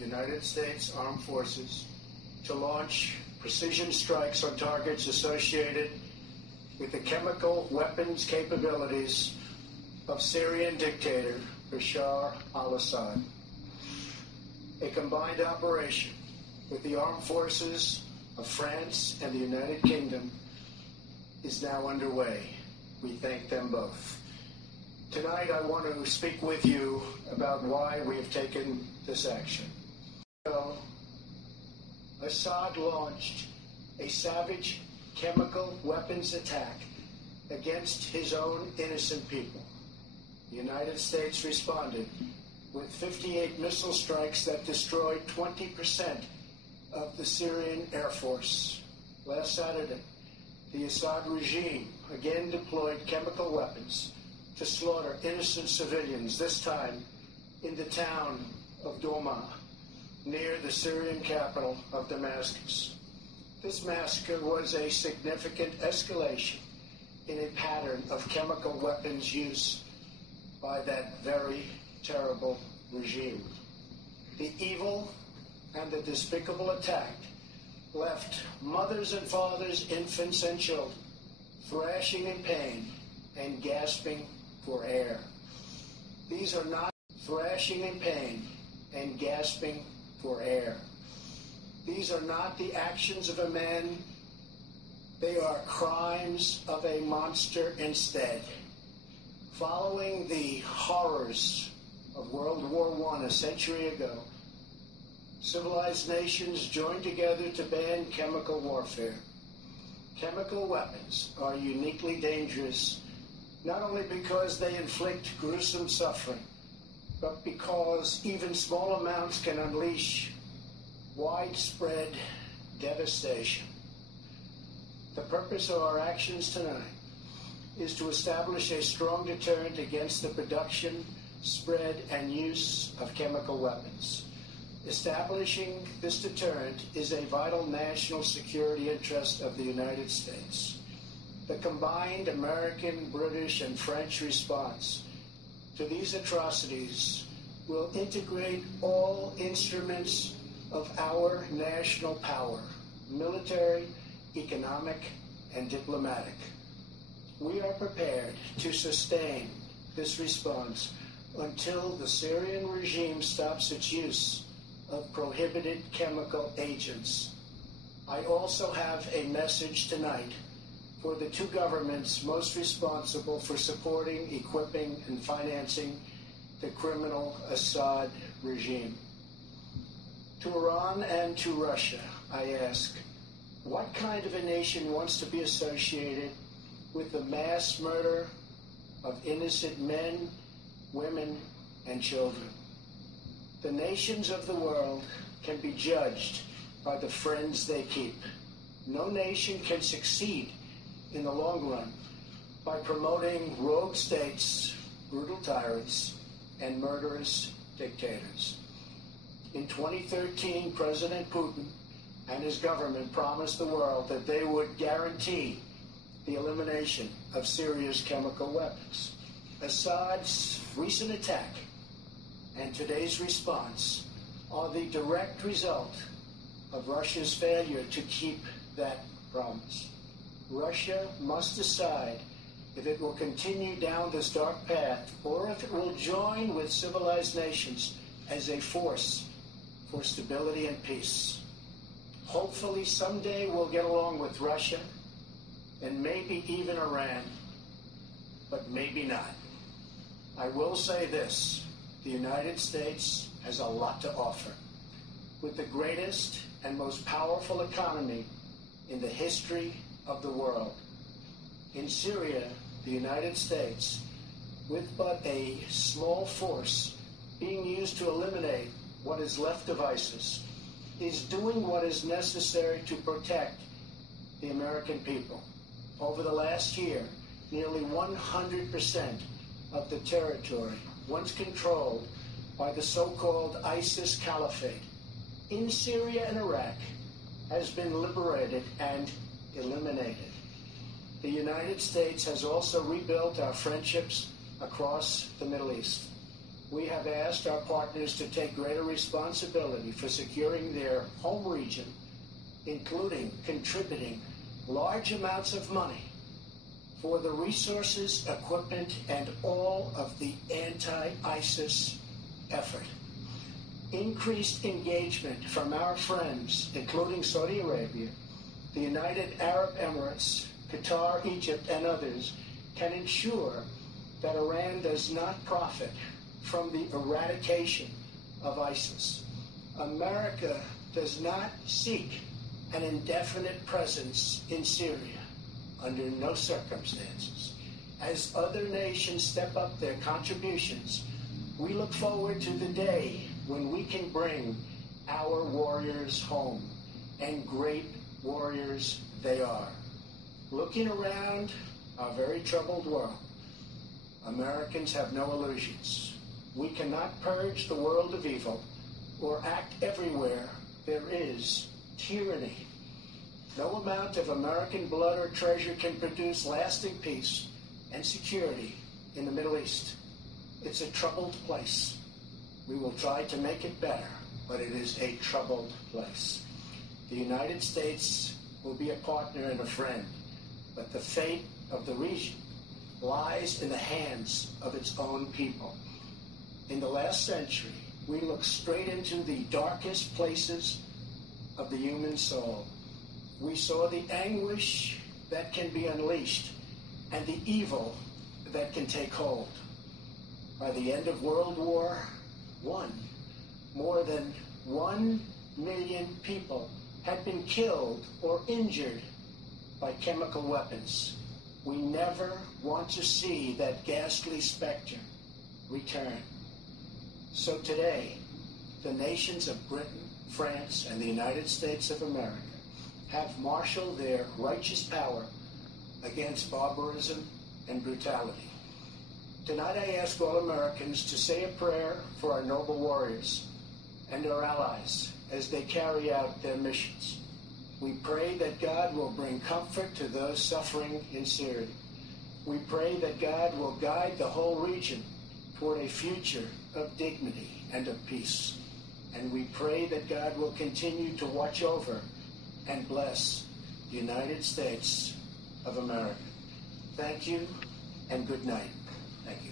United States Armed Forces to launch precision strikes on targets associated with the chemical weapons capabilities of Syrian dictator Bashar al-Assad. A combined operation with the armed forces of France and the United Kingdom is now underway. We thank them both. Tonight I want to speak with you about why we have taken this action. Assad launched a savage chemical weapons attack against his own innocent people. The United States responded with 58 missile strikes that destroyed 20% of the Syrian Air Force. Last Saturday, the Assad regime again deployed chemical weapons to slaughter innocent civilians, this time in the town of Douma, near the Syrian capital of Damascus. This massacre was a significant escalation in a pattern of chemical weapons use by that very terrible regime. The evil and the despicable attack left mothers and fathers, infants and children thrashing in pain and gasping for air. These are not thrashing in pain and gasping for air. These are not the actions of a man. They are crimes of a monster instead. Following the horrors of World War I a century ago, civilized nations joined together to ban chemical warfare. Chemical weapons are uniquely dangerous, not only because they inflict gruesome suffering, but because even small amounts can unleash widespread devastation. The purpose of our actions tonight is to establish a strong deterrent against the production, spread, and use of chemical weapons. Establishing this deterrent is a vital national security interest of the United States. The combined American, British, and French response to these atrocities will integrate all instruments of our national power, military, economic, and diplomatic. We are prepared to sustain this response until the Syrian regime stops its use of prohibited chemical agents. I also have a message tonight for the two governments most responsible for supporting, equipping, and financing the criminal Assad regime. To Iran and to Russia, I ask, what kind of a nation wants to be associated with the mass murder of innocent men, women, and children? The nations of the world can be judged by the friends they keep. No nation can succeed in the long run by promoting rogue states, brutal tyrants, and murderous dictators. In 2013, President Putin and his government promised the world that they would guarantee the elimination of Syria's chemical weapons. Assad's recent attack and today's response are the direct result of Russia's failure to keep that promise. Russia must decide if it will continue down this dark path or if it will join with civilized nations as a force for stability and peace. Hopefully someday we'll get along with Russia and maybe even Iran, but maybe not. I will say this, the United States has a lot to offer. With the greatest and most powerful economy in the history of the world. In Syria, the United States, with but a small force being used to eliminate what is left of ISIS, is doing what is necessary to protect the American people. Over the last year, nearly 100% of the territory once controlled by the so-called ISIS Caliphate in Syria and Iraq has been liberated and eliminated. The United States has also rebuilt our friendships across the Middle East. We have asked our partners to take greater responsibility for securing their home region, including contributing large amounts of money for the resources, equipment, and all of the anti-ISIS effort. Increased engagement from our friends, including Saudi Arabia, the United Arab Emirates, Qatar, Egypt, and others, can ensure that Iran does not profit from the eradication of ISIS. America does not seek an indefinite presence in Syria under no circumstances. As other nations step up their contributions, we look forward to the day when we can bring our warriors home, and great warriors they are. Looking around our very troubled world, Americans have no illusions. We cannot purge the world of evil or act everywhere there is tyranny. No amount of American blood or treasure can produce lasting peace and security in the Middle East. It's a troubled place. We will try to make it better, but it is a troubled place. The United States will be a partner and a friend, but the fate of the region lies in the hands of its own people. In the last century, we looked straight into the darkest places of the human soul. We saw the anguish that can be unleashed and the evil that can take hold. By the end of World War I, more than 1 million people had been killed or injured by chemical weapons. We never want to see that ghastly specter return. So today, the nations of Britain, France, and the United States of America have marshaled their righteous power against barbarism and brutality. Tonight I ask all Americans to say a prayer for our noble warriors and our allies as they carry out their missions. We pray that God will bring comfort to those suffering in Syria. We pray that God will guide the whole region toward a future of dignity and of peace. And we pray that God will continue to watch over and bless the United States of America. Thank you and good night. Thank you.